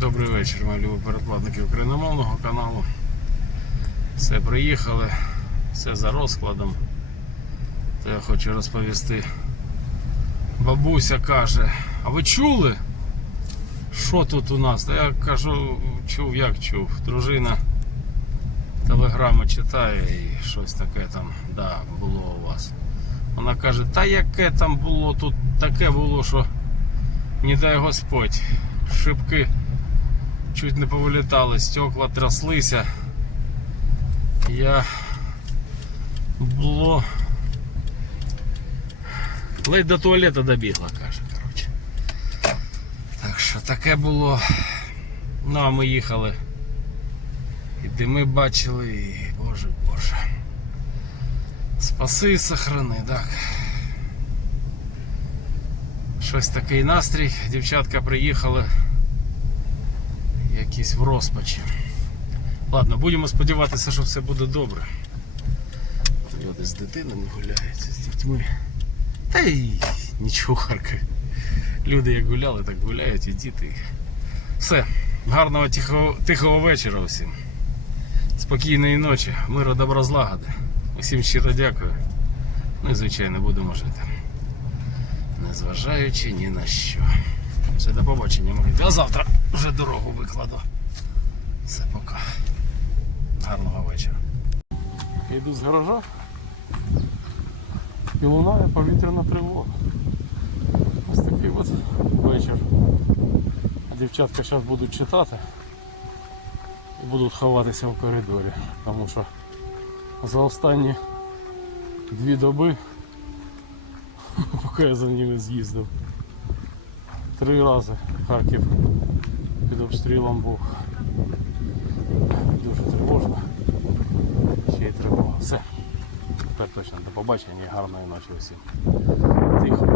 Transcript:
Добрий вечір, мої любі перекладники україномовного каналу. Все, приїхали, все за розкладом. То я хочу розповісти. Бабуся каже, а ви чули? Що тут у нас? Та я кажу, чув, як чув. Дружина телеграми читає і щось таке там, да, було у вас. Вона каже, та яке там було, тут таке було, що не дай Господь, шибки чуть не повилітали, стекла тряслися. Я було. Ледь до туалета добігла, каже, коротше. Так що таке було. Ну а ми їхали. І дими бачили, і боже боже. Спаси і сохрани, так. Щось такий настрій. Дівчатка приїхали якісь в розпачі. Ладно, будемо сподіватися, що все буде добре. Люди з дитинами гуляються, з дітьми. Та й нічого харки. Люди як гуляли, так гуляють і діти. Все. Гарного тихого, тихого вечора всім. Спокійної ночі, миру добра злагоди. Усім щиро дякую. Ну і звичайно будемо жити. Незважаючи ні на що. Все, до побачення, мої. А завтра вже дорогу викладу. Все, пока. Гарного вечора. Я йду з гаража і лунає повітряна тривога. Ось такий от вечір. Дівчатка зараз будуть читати і будуть ховатися в коридорі. Тому що за останні дві доби, поки я за ними з'їздив, три рази Харків під обстрілом був. Дуже тривожно. Ще й тривога. Все. Тепер точно до побачення гарної ночі усім. Тихо.